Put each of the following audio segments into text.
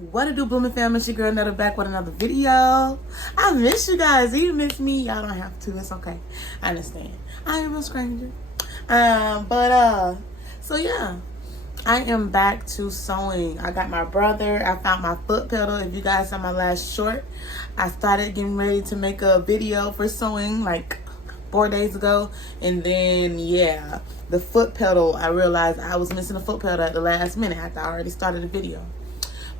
What it do, Blooming Fam? It's your girl Netta back with another video. I miss you guys. You miss me. Y'all don't have to. It's okay. I understand. I am a stranger. So yeah. I am back to sewing. I got my brother. I found my foot pedal. If you guys saw my last short, I started getting ready to make a video for sewing like 4 days ago. And then, yeah, the foot pedal, I realized I was missing a foot pedal at the last minute after I already started the video.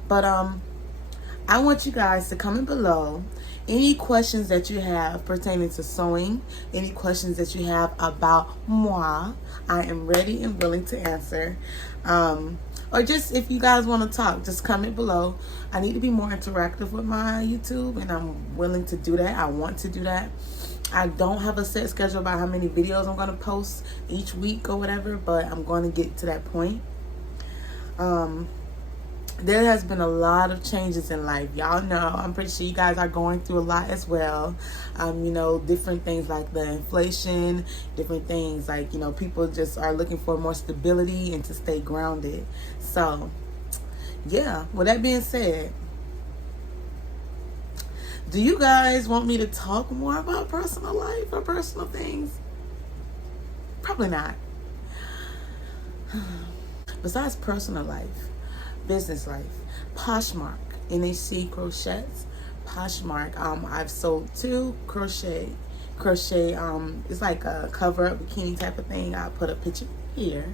But I want you guys to comment below any questions that you have pertaining to sewing, any questions that you have about moi. I am ready and willing to answer. Or just if you guys want to talk, just comment below. I need to be more interactive with my YouTube, and I'm willing to do that. I want to do that. I don't have a set schedule about how many videos I'm going to post each week or whatever, but I'm going to get to that point. There has been a lot of changes in life. Y'all know, I'm pretty sure you guys are going through a lot as well. You know, different things like the inflation, different things like, you know, people just are looking for more stability and to stay grounded. So, yeah, with that being said, do you guys want me to talk more about personal life or personal things? Probably not. Besides personal life, business life, Poshmark, NHC Crochets, Poshmark. I've sold 2 crochet. It's like a cover-up bikini type of thing. I'll put a picture here.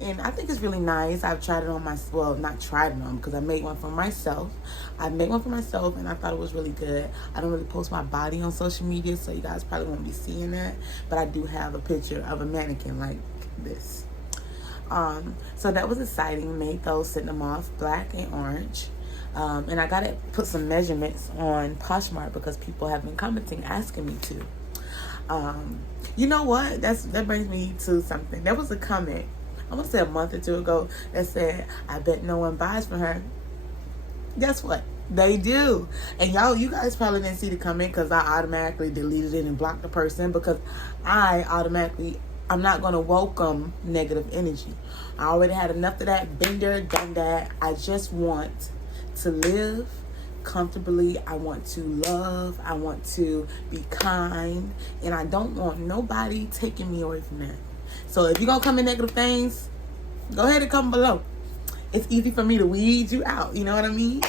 And I think it's really nice. I've tried it on well, not tried it on because I made one for myself. I made one for myself and I thought it was really good. I don't really post my body on social media, so you guys probably won't be seeing that. But I do have a picture of a mannequin like this. So that was exciting. Made those, sent them off, black and orange. And I gotta put some measurements on Poshmark because people have been commenting, asking me to. You know what? That brings me to something. There was a comment, I want to say a month or 2 ago, that said, I bet no one buys from her. Guess what? They do. And you guys probably didn't see the comment because I automatically deleted it and blocked the person because I'm not going to welcome negative energy. I already had enough of that. Been there, done that. I just want to live comfortably. I want to love. I want to be kind. And I don't want nobody taking me away from that. So if you're going to come in negative things, go ahead and come below. It's easy for me to weed you out. You know what I mean?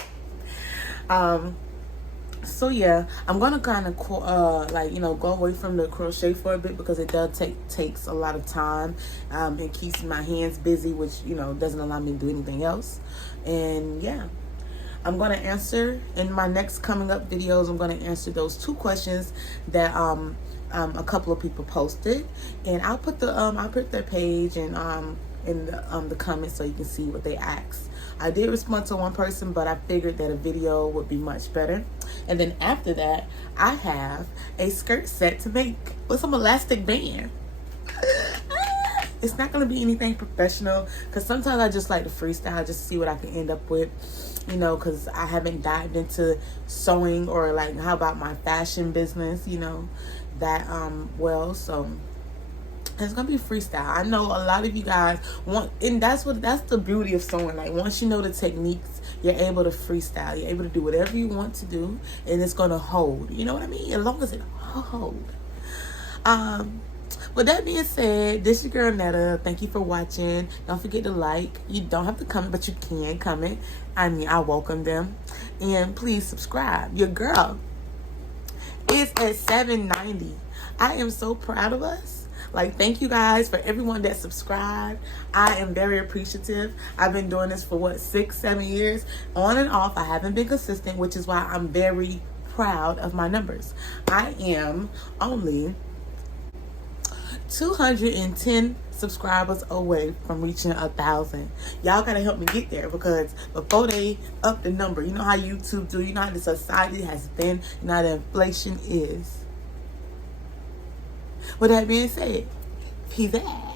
So yeah, I'm going to kind of, go away from the crochet for a bit because it does takes a lot of time. It keeps my hands busy, which, you know, doesn't allow me to do anything else. And yeah, I'm going to answer in my next coming up videos. I'm going to answer those 2 questions that, a couple of people posted, and I'll put their page and in the comments so you can see what they asked. I did respond to one person, but I figured that a video would be much better. And then after that, I have a skirt set to make with some elastic band. It's not going to be anything professional because sometimes I just like to freestyle just to see what I can end up with, you know, because I haven't dived into sewing or like how about my fashion business, you know, that well. So it's gonna be freestyle. I know a lot of you guys want, and that's the beauty of sewing. Like once you know the techniques, you're able to freestyle. You're able to do whatever you want to do, and it's gonna hold. You know what I mean? As long as it holds. With that being said, this is your girl Netta. Thank you for watching. Don't forget to like. You don't have to comment, but you can comment. I mean, I welcome them. And please subscribe. Your girl is at 790. I am so proud of us. Like, thank you guys for everyone that subscribed. I am very appreciative. I've been doing this for what, 6-7 years on and off. I haven't been consistent, which is why I'm very proud of my numbers. I am only 210 subscribers away from reaching 1,000. Y'all gotta help me get there because before they up the number, you know how YouTube do, you know how the society has been, you know how the inflation is. With that being said, peace out.